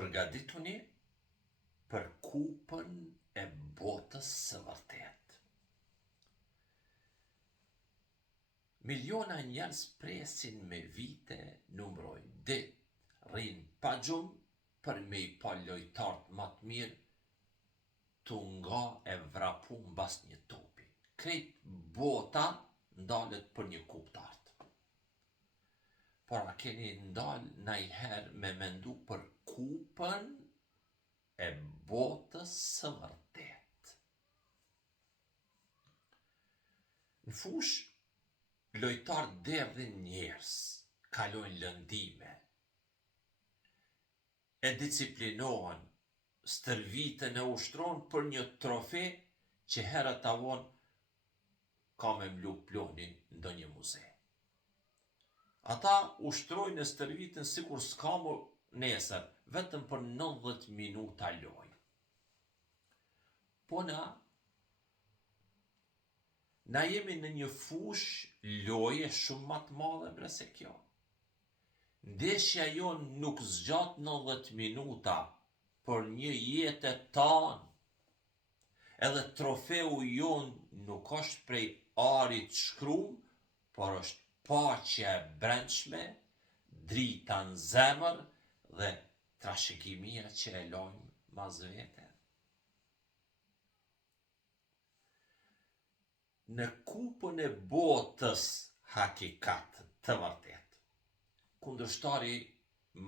Përgatituni për kupën e botës së vërtet. Miliona njerëz presin me vite, numrojnë ditë, rrinë pa gjumë për me I pa lojtarët më të mirë tu nga e vrapu mbas një topi. Krejt bota ndalet për një kup të artë. Por a keni ndalë najher me mendu për kupën e botës së vërtet? Në fush, lojtarët derdhin njerëz, kalojnë lëndime, e disciplinohen, stërvitën e ushtron për një trofe që herët avon ka me mlu ploni ndonjë muze. Ata ushtrojnë e stërvitën sikur s'ka më nesër, vetëm për 90 minuta lojë. Po na jemi në një fush loje shumë më të madhe bre se kjo. Ndeshja jon nuk zgjat 90 minuta, por një jetë tanë. Edhe trofeu jon nuk është prej arit shkrum, por është paqja e brendshme, drita në zemër dhe trashëgimia që e lojmë mas vete. Në kupën e botës hakikat të vërtet, kundërshtari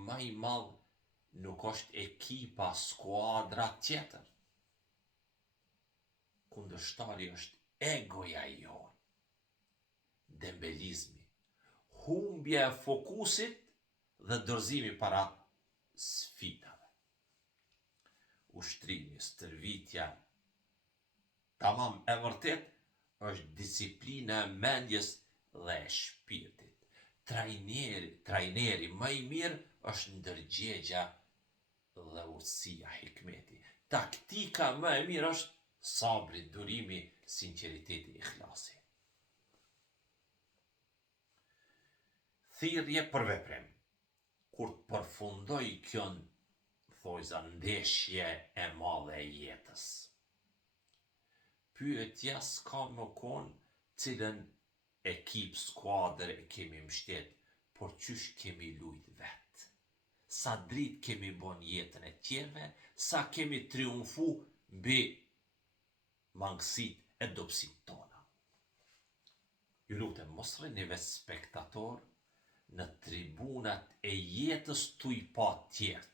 më I madh nuk është ekipa, skuadra tjetër. Kundërshtari është egoja jon, dembelizmi, humbja e fokusit dhe dorëzimi para sfidave. Ushtrimi, stërvitja, tamam e vërtet, është disiplina e mendjes dhe e shpirtit. Trajneri më I mirë është ndërgjegja dhe urtësia, hikmeti. Taktika më e mirë është sabri, durimi, sinqeriteti, ikhlasi. Thirrje për veprim. Kur të përfundoj kjo thojza ndeshje e madhe e jetës, pyetja s'ka më kon cilën ekip, skuadër e kemi mbështet, por qysh kemi lujt vet. Sa dritë kemi bon jetën e tjerve, sa kemi triumfu mbi mangësit e dobësit tona. Ju lutem, mos rrini vetë spektator në tribunat e jetës tuj pa tjertë.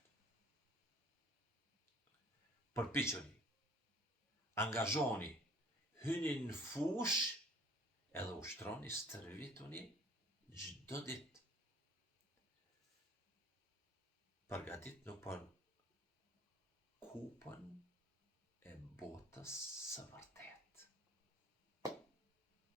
Përpiquni, angazhoni, hyni në fush edhe ushtroni, stërvituni çdo ditë. Përgatitnu për kupën e botës së vërtetë.